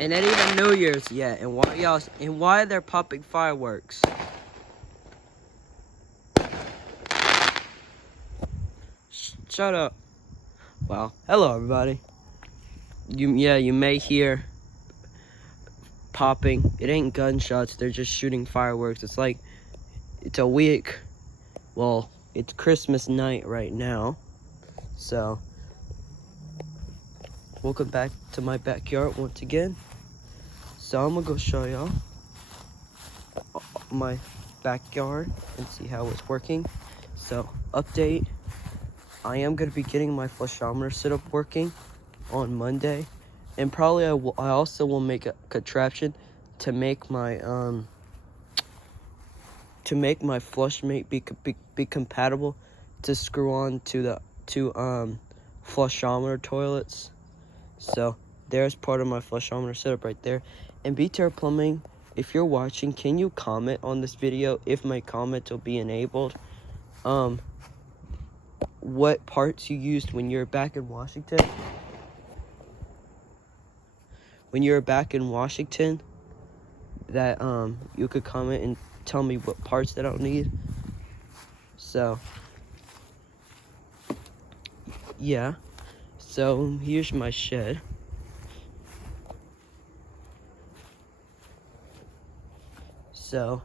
And it ain't even New Year's yet. And why they're popping fireworks? Shut up. Well, hello everybody. You may hear popping. It ain't gunshots. They're just shooting fireworks. It's a week. Well, it's Christmas night right now. So, welcome back to my backyard once again. So I'm gonna go show y'all my backyard and see how it's working. So, update. I am gonna be getting my flushometer setup working on Monday, and probably I also will make a contraption to make my flushmate be compatible to screw on to the flushometer toilets. So there's part of my flushometer setup right there. And BTR Plumbing, if you're watching, can you comment on this video if my comments will be enabled? What parts you used when you're back in Washington? When you're back in Washington, that you could comment and tell me what parts that I'll need. So yeah. So here's my shed. So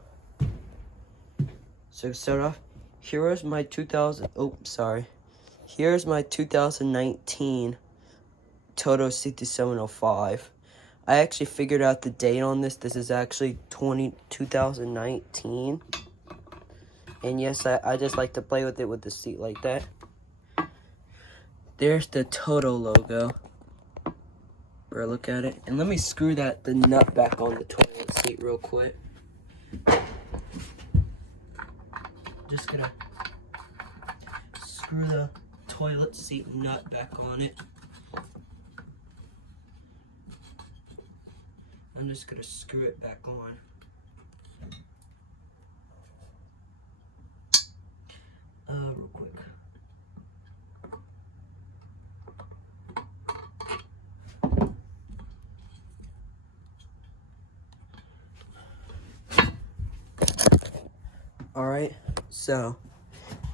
to start off, here's my 2019 Toto C2705. I actually figured out the date on this. This is actually 2019. And yes, I just like to play with it with the seat like that. There's the Toto logo. Bro, look at it. And let me screw the nut back on the toilet seat real quick. Just gonna screw the toilet seat nut back on it. I'm just gonna screw it back on. Real quick. Alright, so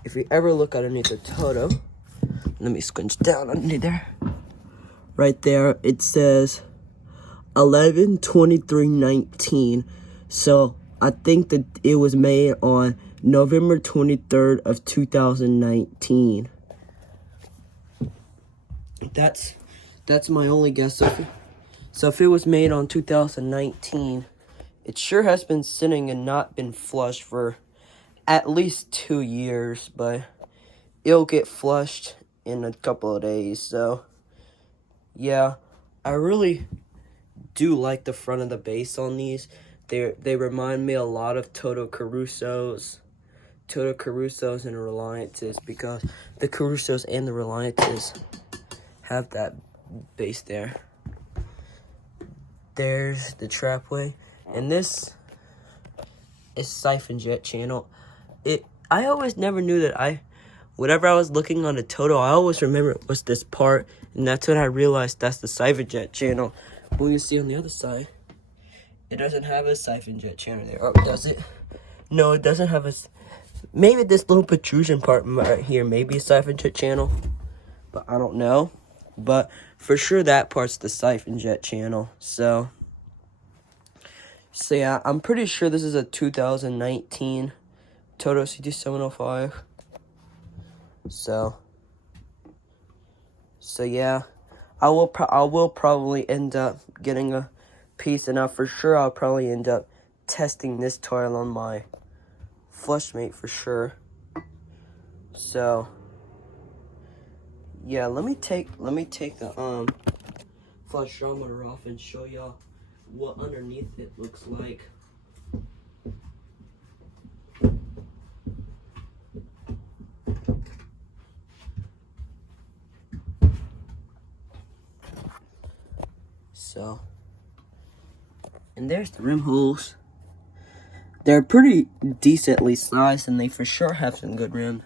if you ever look underneath the Toto, let me squinch down underneath there. Right there, it says 11/23/19. So I think that it was made on November 23rd of 2019. That's my only guess. So if it was made on 2019, it sure has been sitting and not been flushed for at least 2 years, but it'll get flushed in a couple of days. So yeah, I really do like the front of the base on these. They remind me a lot of Toto Caruso's and Reliances, because the Caruso's and the Reliances have that base there. There's the trapway, and this is siphon jet channel. I always never knew that whenever I was looking on the Toto, I always remember it was this part, and that's when I realized that's the siphon jet channel. But you see on the other side, it doesn't have a siphon jet channel there. Oh, does it? No, it doesn't have maybe this little protrusion part right here, maybe a siphon jet channel, but I don't know. But for sure that part's the siphon jet channel. So yeah, I'm pretty sure this is a 2019 Toto CT705. So yeah, I will probably end up getting a piece, and for sure I'll probably end up testing this toilet on my flushmate for sure. So yeah, let me take the flushometer off and show y'all what underneath it looks like. So, and there's the rim holes. They're pretty decently sized, and they for sure have some good rim.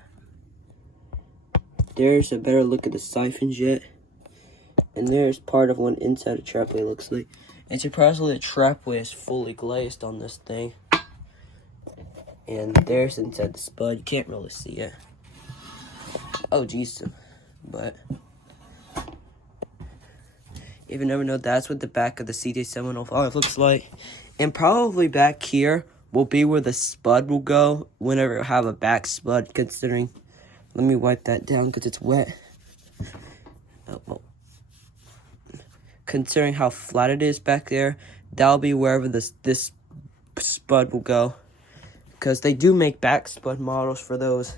There's a better look at the siphon jet. And there's part of what inside a trapway looks like. And surprisingly, the trapway is fully glazed on this thing. And there's inside the spud. You can't really see it. Oh, geez. But if you never know, that's what the back of the CT705 looks like. And probably back here will be where the spud will go whenever I have a back spud, considering... Let me wipe that down because it's wet. Oh. Considering how flat it is back there, that'll be wherever this spud will go. Because they do make back spud models for those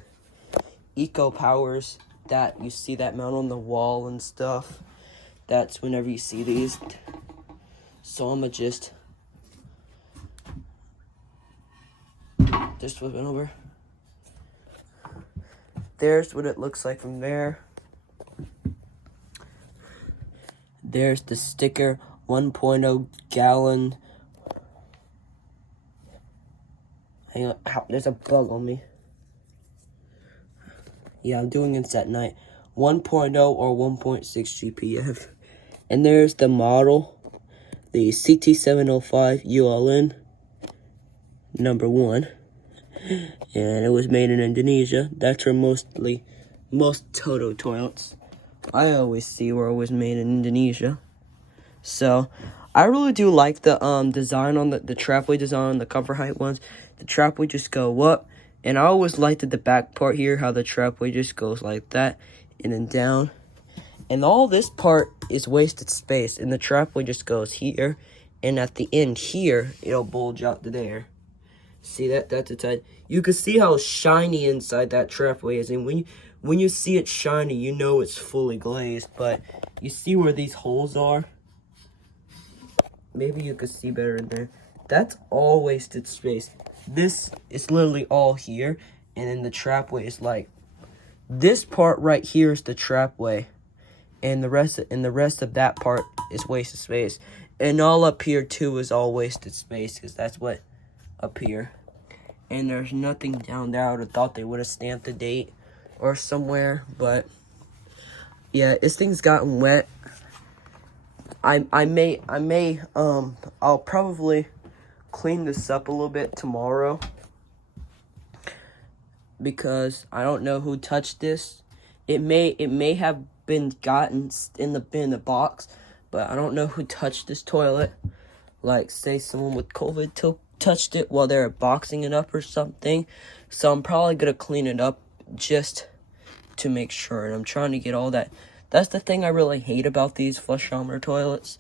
Eco Powers that you see that mount on the wall and stuff. That's whenever you see these. So I'm gonna just flip it over. There's what it looks like from there. There's the sticker, 1.0 gallon. Hang on, there's a bug on me. Yeah, I'm doing this at night. 1.0 or 1.6 GPF. And there's the model, the CT705 ULN #1. And it was made in Indonesia. That's where most Toto toilets I always see were always made in Indonesia. So I really do like the design on the trapway design on the cover height ones. The trapway just go up, and I always liked the back part here, how the trapway just goes like that and then down. And all this part is wasted space, and the trapway just goes here, and at the end here it'll bulge out to there. See that? That's the side. You can see how shiny inside that trapway is, and when you see it shiny, you know it's fully glazed. But you see where these holes are? Maybe you could see better in there. That's all wasted space. This is literally all here, and then the trapway is like this part right here is the trapway, and the rest of that part is wasted space, and all up here too is all wasted space because that's what up here. And there's nothing down there. I would have thought they would have stamped the date or somewhere, but yeah, this thing's gotten wet. I'll probably clean this up a little bit tomorrow because I don't know who touched this. It may have been gotten in the box, but I don't know who touched this toilet. Like, say someone with COVID touched it while they were boxing it up or something. So I'm probably gonna clean it up just to make sure. And I'm trying to get all that. That's the thing I really hate about these flushometer toilets.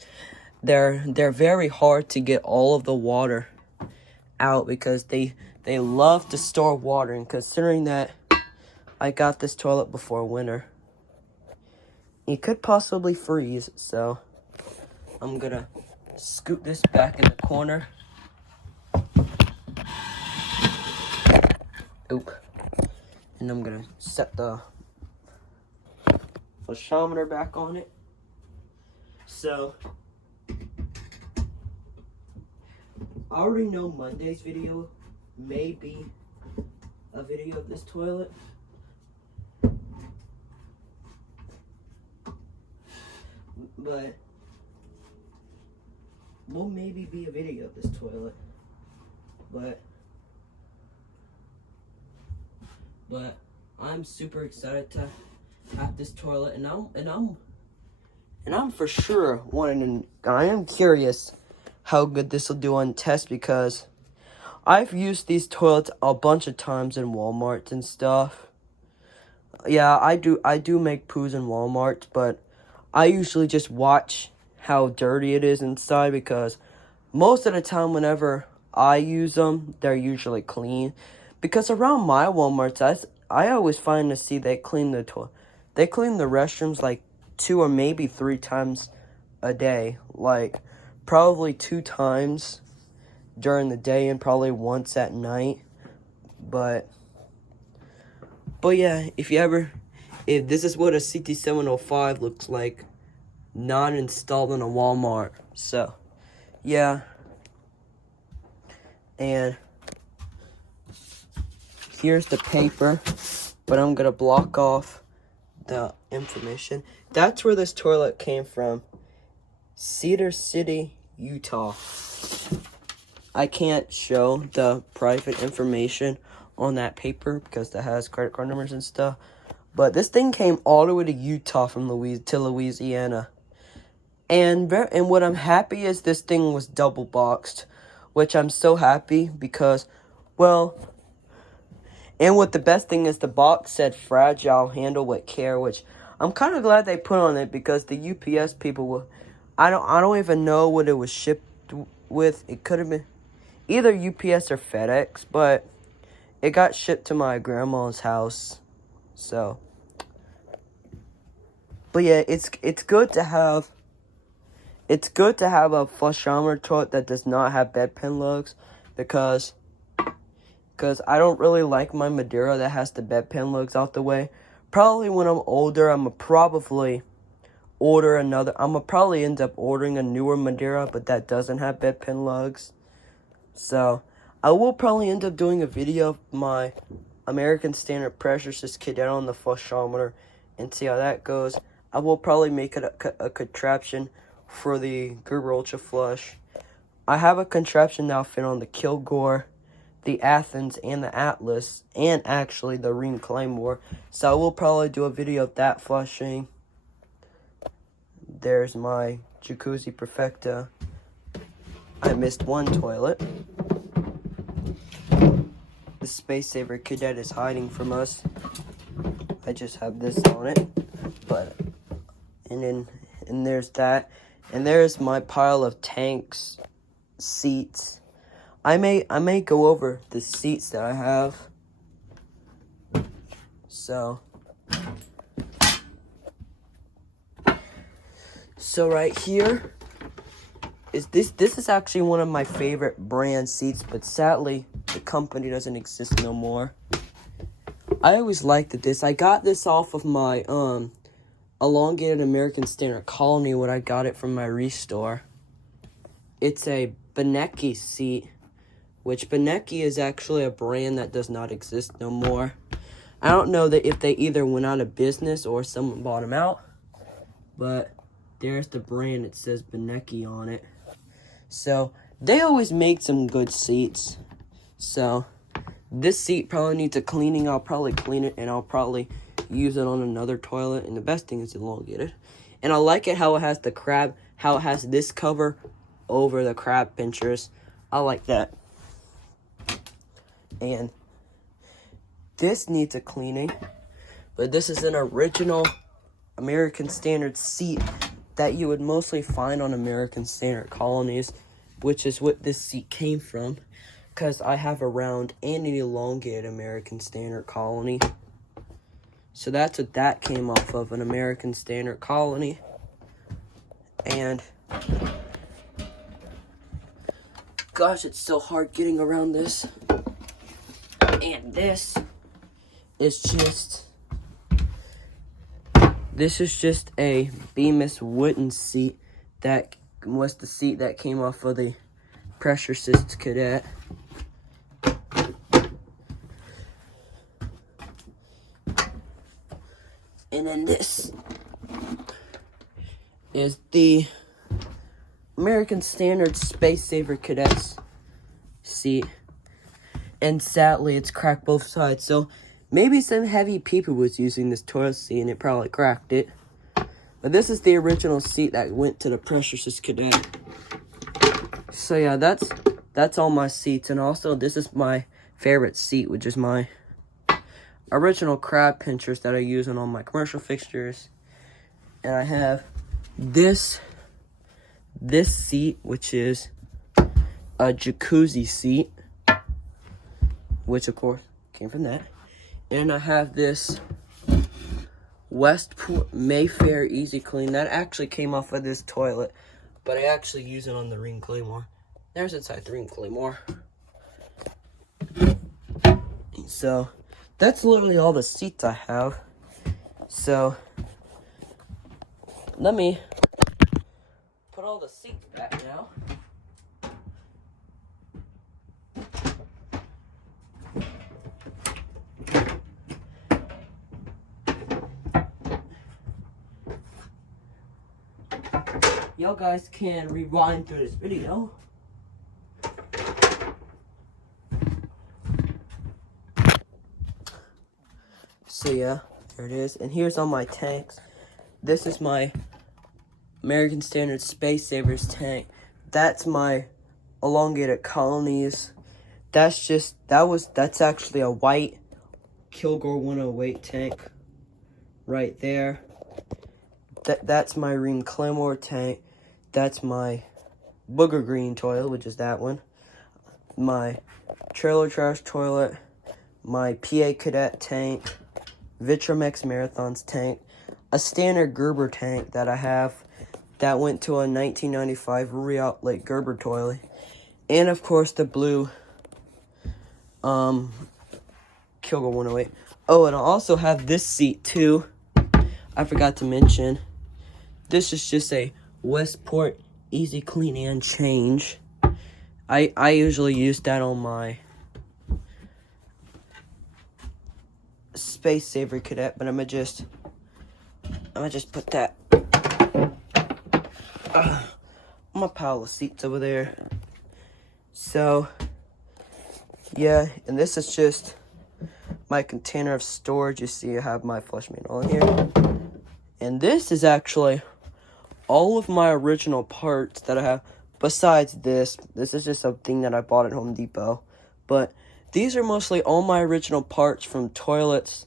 They're very hard to get all of the water out because they love to store water. And considering that I got this toilet before winter, it could possibly freeze. So I'm gonna scoot this back in the corner. Oop. And I'm gonna set the flushometer back on it. So I already know Monday's video may be a video of this toilet. But will maybe be a video of this toilet. But I'm super excited to have this toilet, and I'm for sure I am curious how good this will do on test because I've used these toilets a bunch of times in Walmart and stuff. Yeah, I do make poos in Walmart, but I usually just watch how dirty it is inside because most of the time whenever I use them, they're usually clean. Because around my Walmarts, I always find to see they clean the restrooms like 2 or maybe 3 times a day. Like probably 2 times during the day and probably once at night. But yeah, if this is what a CT705 looks like, not installed in a Walmart. So yeah. And here's the paper, but I'm gonna block off the information. That's where this toilet came from. Cedar City, Utah. I can't show the private information on that paper because that has credit card numbers and stuff. But this thing came all the way to Utah from Louisiana. And what I'm happy is this thing was double boxed, which I'm so happy because, well, and what the best thing is the box said fragile, handle with care, which I'm kind of glad they put on it because the UPS people will, I don't even know what it was shipped with. It could have been either UPS or FedEx, but it got shipped to my grandma's house. So, but yeah, it's good to have a flushometer toilet that does not have bedpan lugs because I don't really like my Madeira that has the bedpan lugs out the way. Probably when I'm older, I'm gonna probably end up ordering a newer Madeira, but that doesn't have bedpan lugs. So, I will probably end up doing a video of my American Standard Pressure Assist Cadet on the flushometer and see how that goes. I will probably make it a contraption for the Gerber Ultra Flush. I have a contraption that'll fit on the Kilgore, the Athens, and the Atlas, and actually the Ring Claymore. So I will probably do a video of that flushing. There's my Jacuzzi Perfecta. I missed one toilet. The Space Saver Cadet is hiding from us. I just have this on it. And there's that. And there's my pile of tanks, seats. I may go over the seats that I have. So right here is this is actually one of my favorite brand seats, but sadly the company doesn't exist no more. I always liked this. I got this off of my elongated American Standard Colony when I got it from my restore. It's a Benecke seat, which Benecke is actually a brand that does not exist no more. I don't know that if they either went out of business or someone bought them out, but there's the brand. It says Benecke on it. So they always make some good seats. So this seat probably needs a cleaning. I'll probably clean it and I'll probably use it on another toilet. And the best thing is elongated. And I like it how it has how it has this cover over the crab pinchers. I like that. And this needs a cleaning, but this is an original American Standard seat that you would mostly find on American Standard Colonies, which is what this seat came from, because I have a round and an elongated American Standard Colony. So that's what that came off of, an American Standard Colony. And gosh, it's so hard getting around this. And this is just a Bemis wooden seat that was the seat that came off of the Pressure Assist Cadet. And then this is the American Standard Space Saver Cadets seat. And sadly, it's cracked both sides. So maybe some heavy people was using this toilet seat and it probably cracked it. But this is the original seat that went to the Pressure Assist Cadet. So yeah, that's all my seats. And also, this is my favorite seat, which is my original crab pinchers that I use on all my commercial fixtures. And I have this seat, which is a jacuzzi seat, which of course came from that. And I have this Westport Mayfair Easy Clean that actually came off of this toilet, but I actually use it on the Ring Claymore. There's inside the Ring Claymore. So that's literally all the seats I have. So let me put all the seats back now. y'all guys can rewind through this video. So yeah, there it is. And here's all my tanks. This is my American Standard Space Savers tank. That's my elongated colonies. That's actually a white Kilgore 108 tank right there. That's my Ream Claymore tank. That's my Booger Green toilet, which is that one. My Trailer Trash toilet. My PA Cadet tank. Vitromex Marathons tank. A standard Gerber tank that I have that went to a 1995 Real Lake Gerber toilet. And of course the blue Kilgore 108. Oh, and I also have this seat too. I forgot to mention. This is just a Westport Easy Clean and Change. I usually use that on my Space Saver Cadet, but I'm gonna just put that on my pile of seats over there. So yeah, and this is just my container of storage. You see I have my flush manual in here. And this is actually all of my original parts that I have. Besides this is just something that I bought at Home Depot. But these are mostly all my original parts from toilets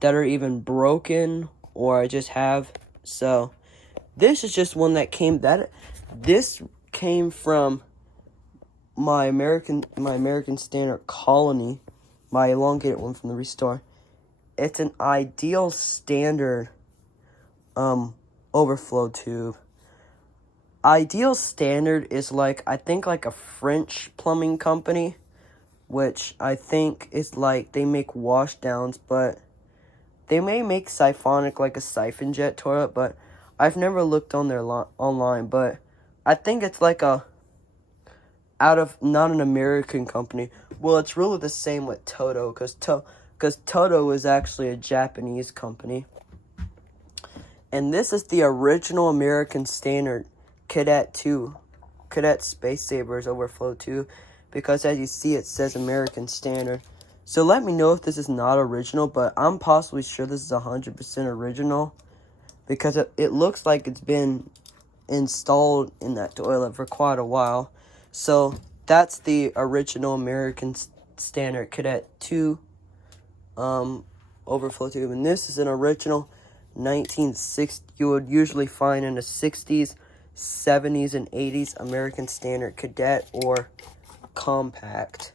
that are even broken or I just have. So this is just one that this came from my American Standard Colony, my elongated one from the Restore. It's an Ideal Standard overflow tube. Ideal Standard is I think like a French plumbing company, which I think is they make wash downs, but they may make siphonic like a siphon jet toilet, but I've never looked on their online, but I think it's not an American company. Well, it's really the same with Toto, because Toto is actually a Japanese company. And this is the original American Standard Cadet 2, Cadet Space Savers Overflow 2, because as you see it says American Standard. So let me know if this is not original, but I'm possibly sure this is 100% original, because it looks like it's been installed in that toilet for quite a while. So that's the original American Standard Cadet 2 overflow tube, and this is an original 1960 you would usually find in the 60s, 70s, and 80s American Standard Cadet or Compact.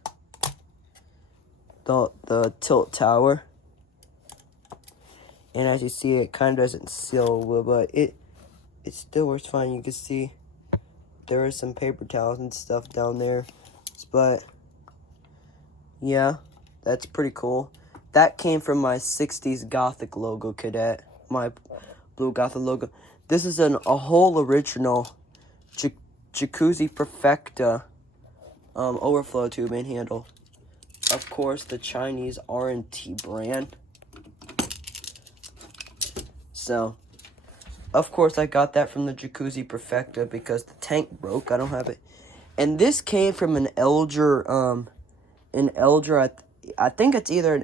The tilt tower, and as you see, it kind of doesn't seal well, but it still works fine. You can see there are some paper towels and stuff down there, but yeah, that's pretty cool. That came from my 60s Gothic logo Cadet, my blue Gothic logo. This is a whole original Jacuzzi Perfecta overflow tube and handle. Of course, the Chinese R&T brand. So, of course, I got that from the Jacuzzi Perfecta because the tank broke. I don't have it. And this came from an Elger, I think it's either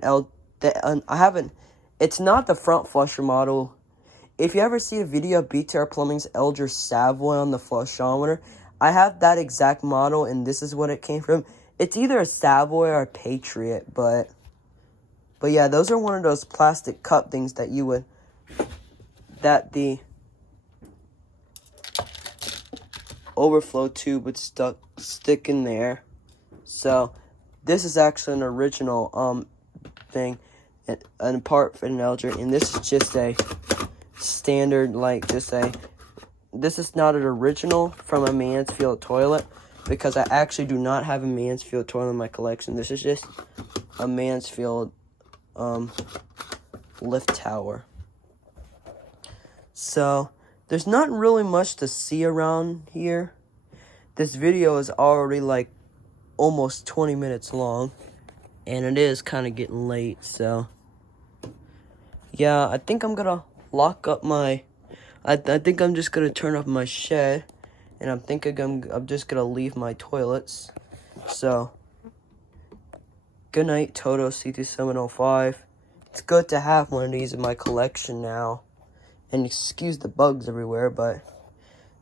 it's not the front flusher model. If you ever see a video of BTR Plumbing's Elger Savoy on the flushometer, I have that exact model, and this is what it came from. It's either a Savoy or a Patriot, but yeah, those are one of those plastic cup things that the overflow tube would stick in there. So this is actually an original thing, and part for an Elger, and this is just a standard, this is not an original from a Mansfield toilet, because I actually do not have a Mansfield toilet in my collection. This is just a Mansfield lift tower. So there's not really much to see around here. This video is already almost 20 minutes long, and it is kind of getting late, so yeah, I think I'm gonna lock up my I think I'm just gonna turn off my shed, and I'm thinking I'm just gonna leave my toilets. So, good night, Toto C2705. It's good to have one of these in my collection now. And excuse the bugs everywhere, but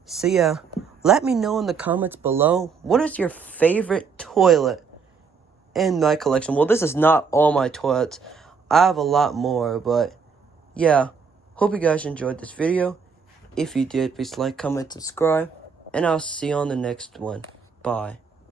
so yeah, let me know in the comments below, what is your favorite toilet in my collection? Well, this is not all my toilets. I have a lot more, but yeah, hope you guys enjoyed this video. If you did, please like, comment, subscribe, and I'll see you on the next one. Bye.